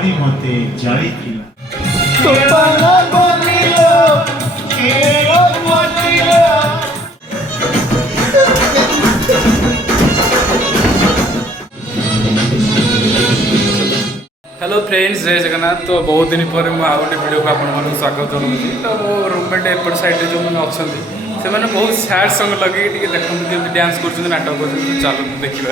जड़ी मते जाड़ी थिला हेलो फ्रेंड्स, जय जगन्नाथ। तो बहुत दिन पर मुझे आउ गोटे वीडियो को आपको स्वागत जनाऊँगी। तो मो रूममेट एपट साइड जो मैंने अच्छा से बहुत सैड सॉन्ग लगे देखते केमी डांस कर नाटक कर चलो देखा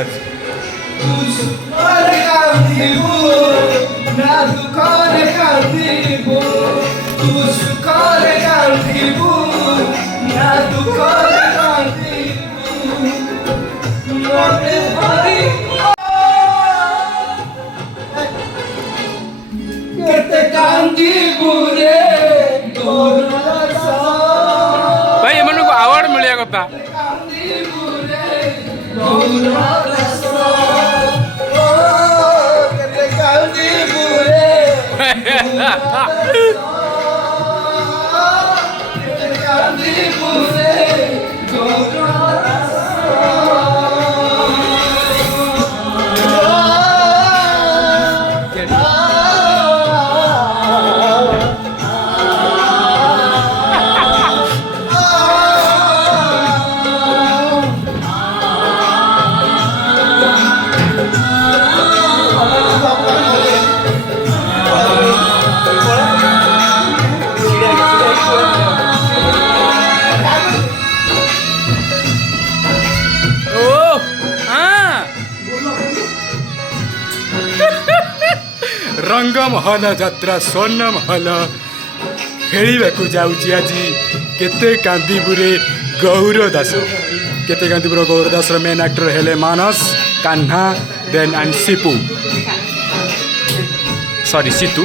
भाई एम को अवार्ड मिलिया कथा रंगम हल जात्रा स्वर्णम हल खेलवाक जाऊँगी आज केते कांदीपुरे गौर दास केते कांदीपुर गौर दास मेन एक्टर हेले Manas Kanha then and Sipu sorry Situ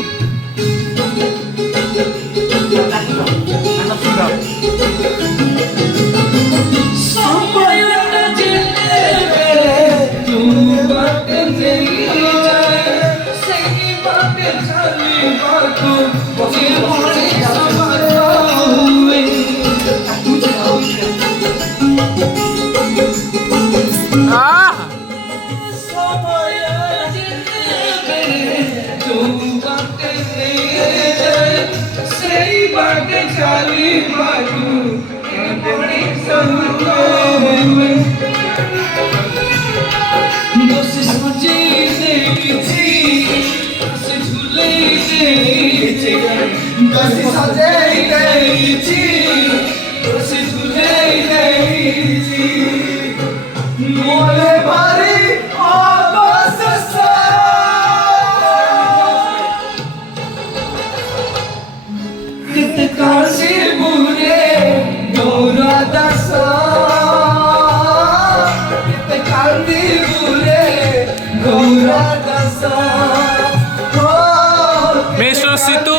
mister Situ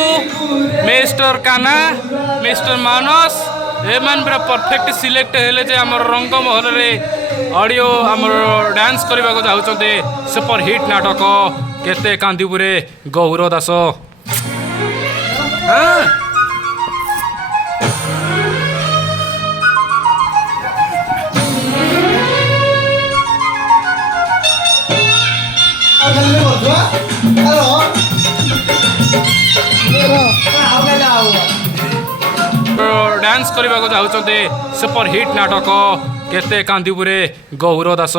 mister Kanha mister Manas एमान पूरा परफेक्ट सिलेक्ट हेले जे हमर रंगमहल रे ऑडियो हमर डांस करबा को जाउचते सुपर हिट नाटक केते कांदीपुरे गौर दास डांस करबा को जाउचते सुपर हिट नाटक केते कांदीपुरे गौर दास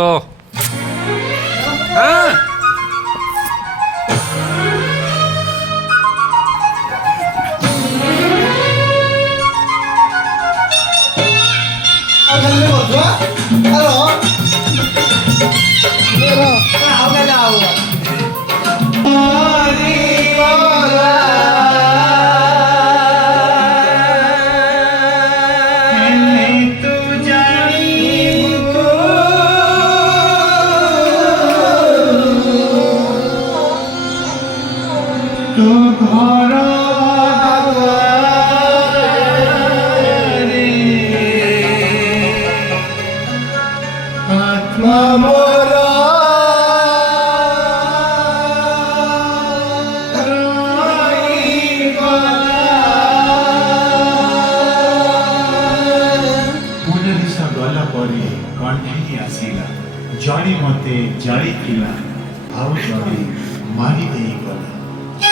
जड़ी मते जाड़ी थिला आउ जड़ी मारी देई गला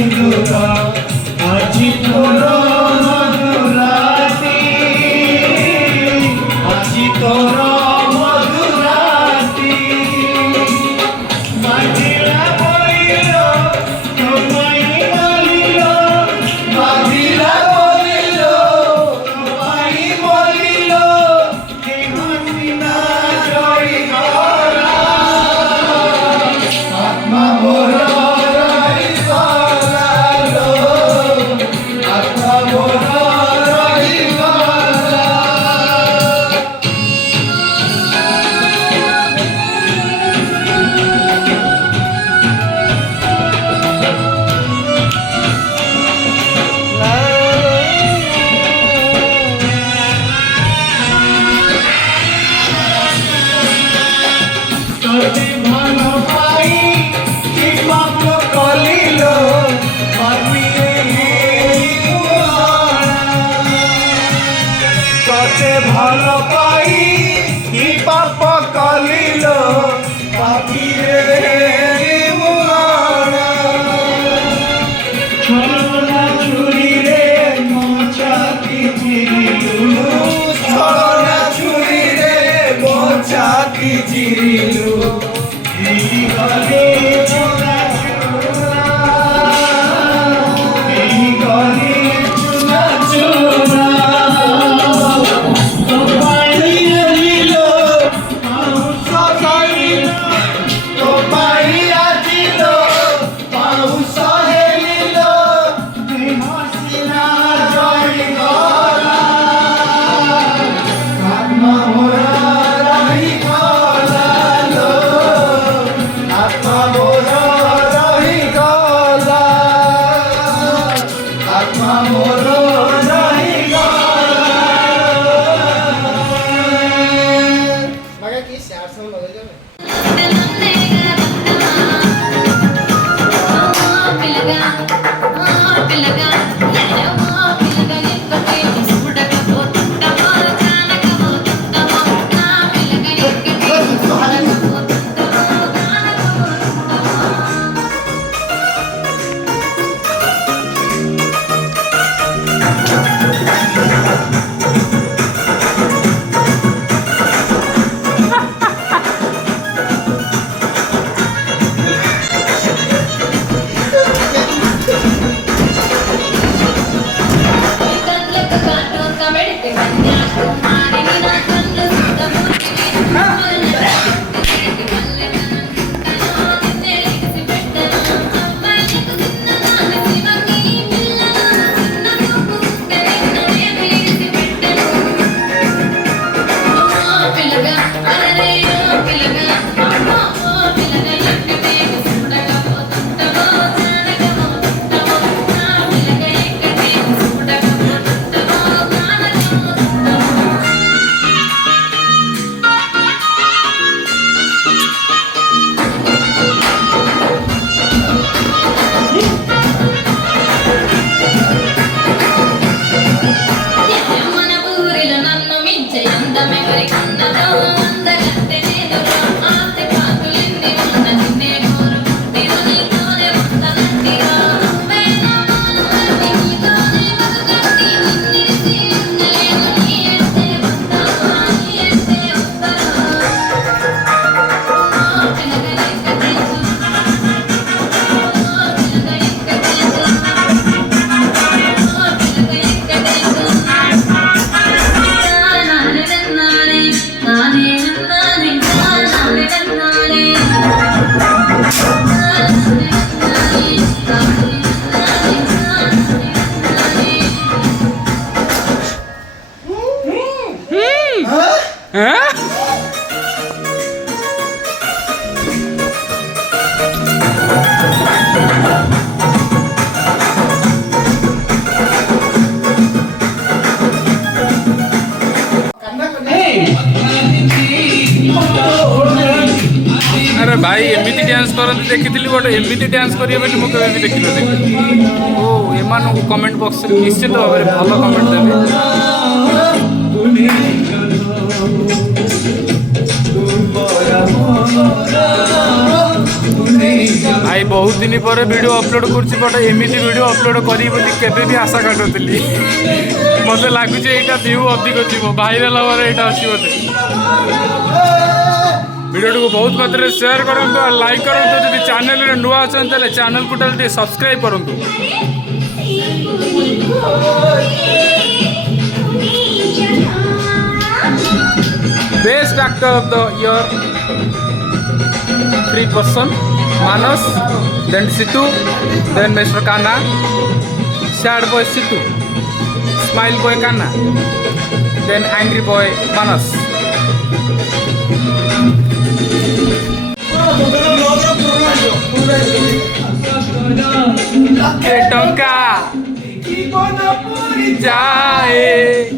সিন্দুর আজি তোর মধুরাতি আজি তোর মধুরাতি বাজিলা বলিল তোমায় বলিল বাজিলা বলিল তোমায় বলিল হে হাসিনা জয় গলা আত্মা মোর রহি গলা আত্মা মোর রহি গলা তোকে ভালো পাই কি পাপ কলিল পাপিয়ে তোকে ভালো পাই কি পাপ কলিল পাপিয়ে ছলনা চুরিরে মচাতি চিরিলু ছলনা চুরিরে মচাতি চিরিলু এই গলে চুনা চুনা এই গলে চুনা চুনা তোমায় দিল পাউস খাইল তোমায় আজিল পাউস হেলিল হে হাসিনা জয় গলা আত্মা মোর রহি গলা আত্মা মোর রহি গলা আত্মা মোর রহি গলা मगर की चार सौ बदल जाए अरे भाई एमती डांस करते देखी बट एमती डांस करेंगे बोली मुझे भी देखी ओ एम कमेंट बॉक्स निश्चित भाव में भल कमेंट देवे भाई बहुत दिन पर वीडियो अपलोड करुच्ची बट एमती वीडियो अपलोड करी बोली केबे भी आशा काटुली मत लगुच यहाँ व्यू अधिक जीव भाइराल हमारे यहाँ अच्छी बोलते वीडियो को बहुत मात्रा शेयर करूँ और लाइक करूँ जब चैनल नुआ अच्छा चैनल को टाइम सब्सक्राइब करूँ best actor of the year 3 person Manas, then Situ, then Mr. Kana, sad boy Situ, smile boy Kana, then angry boy Manas. टंका जाए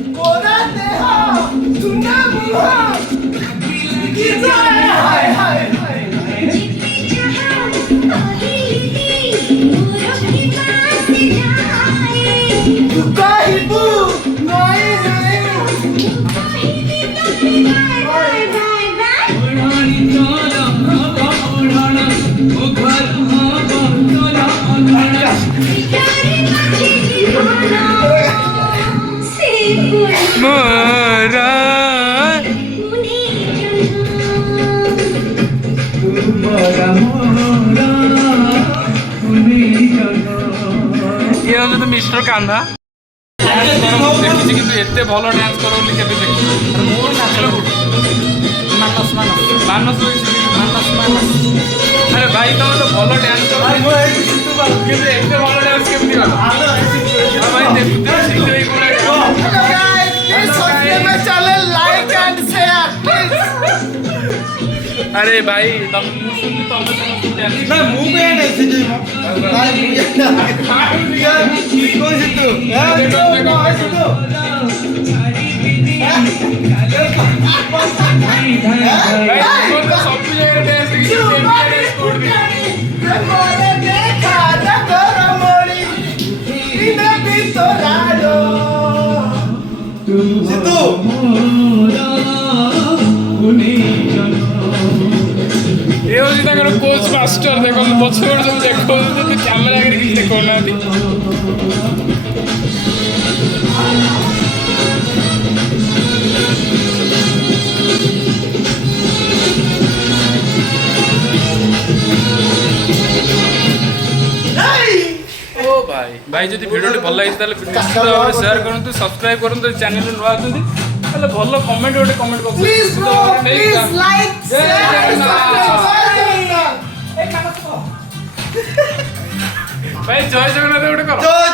मिस्टर कान्हा देखी कि एत भल डांस कर मानस अरे भाई तुम तो भल डांस कर एत भल डांस केमती कल भाई अरे भाई तुम ये होची ताकर कोच मास्टर देखो पछोड़ सब देखो तो कैमरा आगे किछ देखो ना ओ भाई भाई जदि वीडियो भल लगी ताले निश्चित भाव शेयर करंतु सब्सक्राइब करंतु चैनल नुआ आछंती ताले भल कमेंट गोटे comment box Please bro, please like, share, भाई जय जगन्नाथ गोटे कर जय